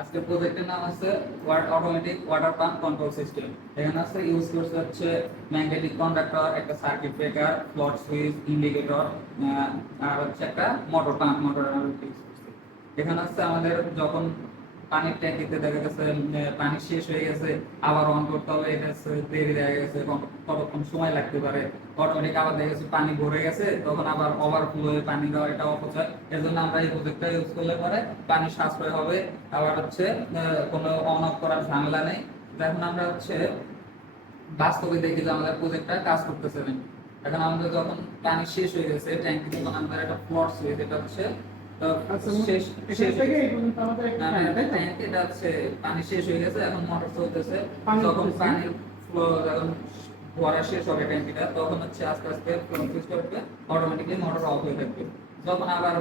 আজকে প্রজেক্টের নাম আছে automatic water pump control system. এখানে আছে ইউজ করছে হচ্ছে ম্যাগনেটিক কন্ডাক্টর, একটা সার্কিট ব্রেকার, ফ্লট সুইচ, ইন্ডিকেটর, আর হচ্ছে একটা মোটর পাম্প মোটর ইউজ করছে। এখানে আছে আমাদের যখন পানির ট্যাঙ্কিতে দেখা গেছে পানি শেষ হয়ে গেছে, আবার অন করতে হবে, এটা দেরি দেখা গেছে, কতক্ষণ সময় লাগতে পারে। অটোমেটিক আবার দেখা গেছে পানি ভরে গেছে, তখন আবার ওভারফ্লো হয়ে পানি দেওয়া, এটা অপচয়। এর জন্য আমরা এই প্রজেক্টটা ইউজ করলে পরে পানি সাশ্রয় হবে, আবার হচ্ছে কোনো অন অফ করার ঝামেলা নেই। এখন আমরা হচ্ছে বাস্তবে দেখি যে আমাদের প্রজেক্টটা কাজ করতেছে না। এখন আমাদের যখন পানি শেষ হয়ে গেছে ট্যাঙ্কি, তখন আমাদের একটা ফ্লট সুইচ, এটা হচ্ছে শেষ শেষ থেকে এই পর্যন্ত আমাদের একটা ট্যাঙ্ক, এটা হচ্ছে পানি শেষ হয়ে গেছে, এখন মোটর চলতেছে। যখন পানি ফ্লো যখন ভরা শেষ হবে ট্যাঙ্কিটা, তখন হচ্ছে আস্তে আস্তে ফ্লট সুইচ করবে, অটোমেটিক্যালি মোটর অফ হয়ে থাকবে। যখন আবার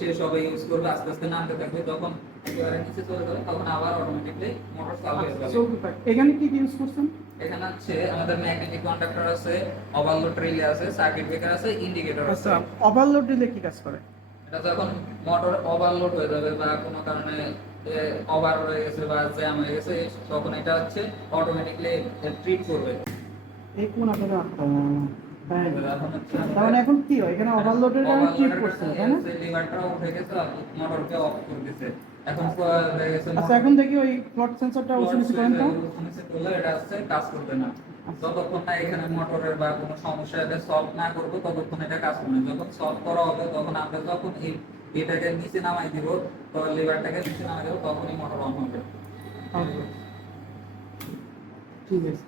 শেষ হবে ইউজ করবে, আস্তে আস্তে নামতে থাকবে, যখন একেবারে নিচে চলে যাবে তখন আবার অটোমেটিক্যালি মোটর চালু হয়ে যাবে। এখানে কি ইউজ করছেন? এখানে হচ্ছে আমাদের ম্যাগনেটিক কন্ডাক্টর আছে, ওভারলোড রিলে আছে, সার্কিট ব্রেকার আছে, ইন্ডিকেটর আছে। আচ্ছা, ওভারলোড দিলে কি কাজ করে? এটা যখন মোটর ওভারলোড হয়ে যাবে বা কোনো কারণে ওভার হয়ে গেছে বা জ্যাম হয়ে গেছে, তখন এটা হচ্ছে অটোমেটিক্যালি ট্রিট করবে। এই কোন আপনারা তাই এখন হচ্ছে তাহলে এখন কি হয়, এখানে ওভারলোডের কারণে ট্রিপ করছে তাই না? লিভারটা উঠে গেছে, মোটরকে অফ করে দিয়েছে। এখন হয়ে গেছে। আচ্ছা, এখন দেখি ওই প্লট সেন্সরটা উঁচু করেন তো। করলে এটা হচ্ছে কাজ করবে না। যতক্ষণ না এখানে মোটরের বা কোনো সমস্যা এটা সলভ না করবো, ততক্ষণ এটা কাজ করবে না। যখন সলভ করা হবে, তখন আমরা যখন এটাকে নিচে নামাই দিব, তো লিভারটাকে নিচে নামাই দেবো, তখনই মোটর অন হবে। ঠিক আছে।